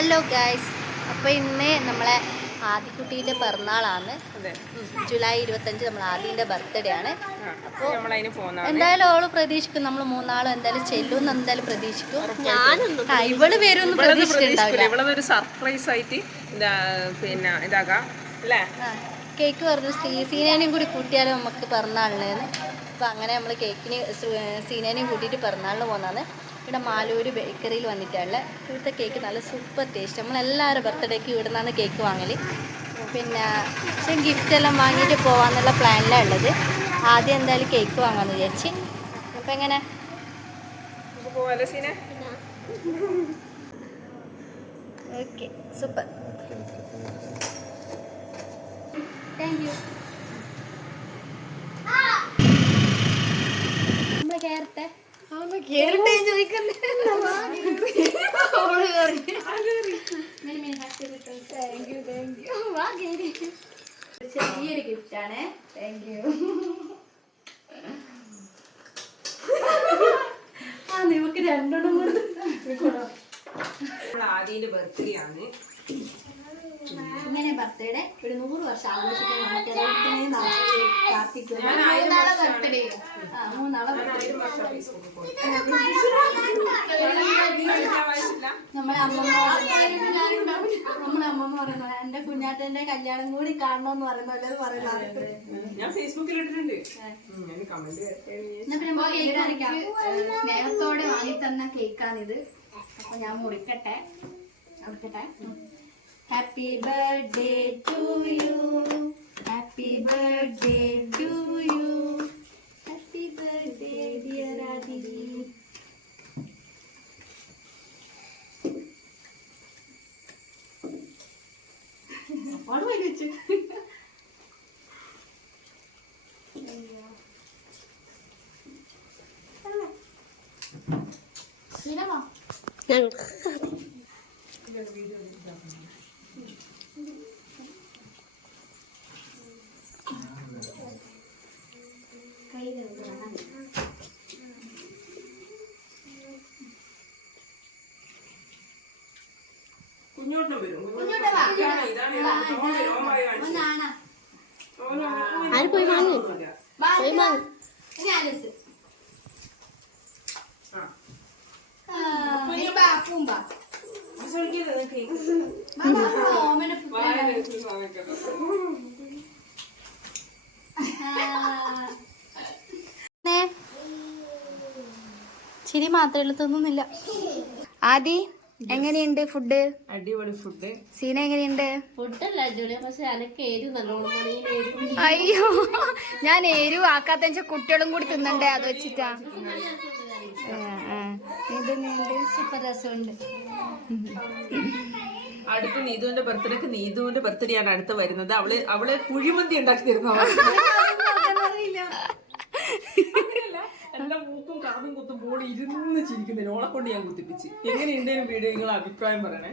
Hello guys, അപ്പോൾ ഇന്ന് നമ്മളെ ആദിക്കുട്ടീൻ്റെ പിറന്നാളാണ്. ജൂലൈ 25 നമ്മൾ ആദിൻ്റെ ബർത്ത്ഡേ ആണ്. അപ്പോൾ എന്തായാലും അവള് പ്രതീക്ഷിക്കും നമ്മൾ മൂന്നാളും എന്തായാലും ചെല്ലുമെന്ന് എന്തായാലും പ്രതീക്ഷിക്കും. ഇവള് വരുമെന്ന് പ്രതീക്ഷിച്ചിട്ടുണ്ടാവില്ല. ഇവളൊരു സർപ്രൈസ് ആയിട്ട് പിന്നെ ഇതാക്കാം അല്ലേ. കേക്ക് പറഞ്ഞു സീനേനെയും കൂടി കൂട്ടിയാലും നമുക്ക് പിറന്നാളിന്. അപ്പോൾ അങ്ങനെ നമ്മൾ കേക്കിന് സീനേനെയും കൂട്ടിയിട്ട് പിറന്നാളിന് പോകുന്നതാണ്. ഇവിടെ മാലൂര് ബേക്കറിയിൽ വന്നിട്ടുള്ള ഇവിടുത്തെ കേക്ക് നല്ല സൂപ്പർ ടേസ്റ്റ്. നമ്മളെല്ലാവരും ബർത്ത്ഡേക്ക് ഇവിടെ നിന്നാണ് കേക്ക് വാങ്ങൽ. പിന്നെ പക്ഷേ ഗിഫ്റ്റ് എല്ലാം വാങ്ങിയിട്ട് പോകാമെന്നുള്ള പ്ലാനിലാണ് ഉള്ളത്. ആദ്യം എന്തായാലും കേക്ക് വാങ്ങാമെന്ന് വിചാരിച്ച്. അപ്പം എങ്ങനെ ഓക്കെ, സൂപ്പർ, താങ്ക് യു. നമ്മൾ കയറട്ടെ ചെറിയൊരു ഗിഫ്റ്റാണ്. Thank you. നിനക്ക് രണ്ടെണ്ണം കൂടെ ആദ്യന്റെ ബർത്ത്ഡേ ആണ്. ഇങ്ങനെ ബർത്ത്ഡേ ഒരു 100 വർഷം ആഘോഷിക്കാൻ നമ്മളെ അമ്മമ്മ പറയുന്നത് എന്റെ കുഞ്ഞാറ്റന്റെ കല്യാണം കൂടി കാണണമെന്ന് പറയുന്നത് ഞാൻ ഫേസ്ബുക്കിൽ ഇട്ടിട്ടുണ്ട്. സ്നേഹത്തോടെ വാങ്ങി തന്ന കേക്കാണിത്. അപ്പൊ ഞാൻ മുറിക്കട്ടെ. Happy birthday to you, happy birthday to you, happy birthday dear Aditi. ഒരുപാട് വലിച്ചു. ചിരി മാത്രമേ ഉള്ളൂ, തോന്നുന്നില്ല. ആദി എങ്ങനെയുണ്ട് ഫുഡ്? അടിപൊളി ഫുഡ്. സീന എങ്ങനെയുണ്ട്? ഫുഡല്ല അടിപൊളി, പക്ഷെ അനക്ക് എരിവ് നല്ലോണം. അയ്യോ, ഞാൻ എരിവ് ആക്കാത്ത കുട്ടികളും കൂടി തിന്നണ്ടേ, അത് വെച്ചിട്ടാ. സൂപ്പർ രസമുണ്ട്. അടുത്ത നീതുവിന്റെ ബർത്ത്ഡേക്ക് നീതുവിന്റെ ബർത്ത്ഡേ ആണ് അടുത്ത് വരുന്നത്. അവള് കുഴിമന്തി ഉണ്ടാക്കി തരുന്ന എന്റെ മൂക്കും കാതും കുത്തുമ്പോൾ ഇരുന്ന് ചിരിക്കുന്നതിന് ഓളെ കൊണ്ട് ഞാൻ കുത്തിപ്പിച്ച്. എങ്ങനെയുണ്ടെങ്കിലും വീഡിയോ നിങ്ങളെ അഭിപ്രായം പറയണേ.